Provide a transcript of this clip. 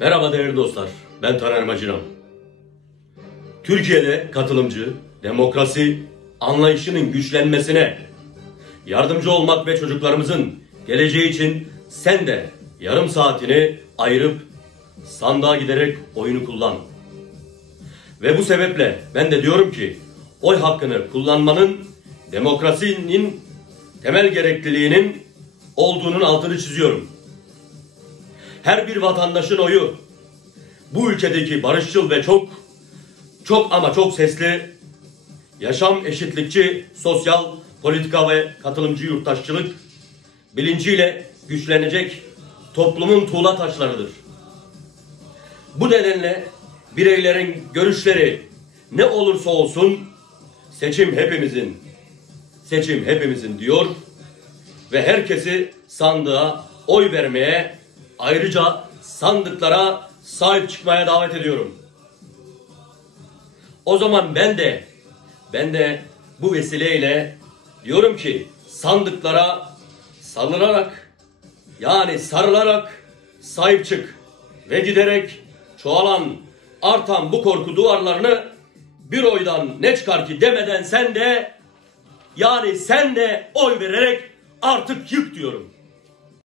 Merhaba değerli dostlar, ben Taner Maciran. Türkiye'de katılımcı, demokrasi anlayışının güçlenmesine yardımcı olmak ve çocuklarımızın geleceği için sen de yarım saatini ayırıp sandığa giderek oyunu kullan. Ve bu sebeple ben de diyorum ki oy hakkını kullanmanın demokrasinin temel gerekliliğinin olduğunun altını çiziyorum. Her bir vatandaşın oyu bu ülkedeki barışçıl ve çok sesli, yaşam eşitlikçi, sosyal, politika ve katılımcı yurttaşçılık bilinciyle güçlenecek toplumun tuğla taşlarıdır. Bu nedenle bireylerin görüşleri ne olursa olsun seçim hepimizin diyor ve herkesi sandığa oy vermeye, ayrıca sandıklara sahip çıkmaya davet ediyorum. O zaman ben de bu vesileyle diyorum ki sandıklara sarılarak sahip çık ve giderek çoğalan, artan bu korku duvarlarını bir oydan ne çıkar ki demeden sen de oy vererek artık yık diyorum.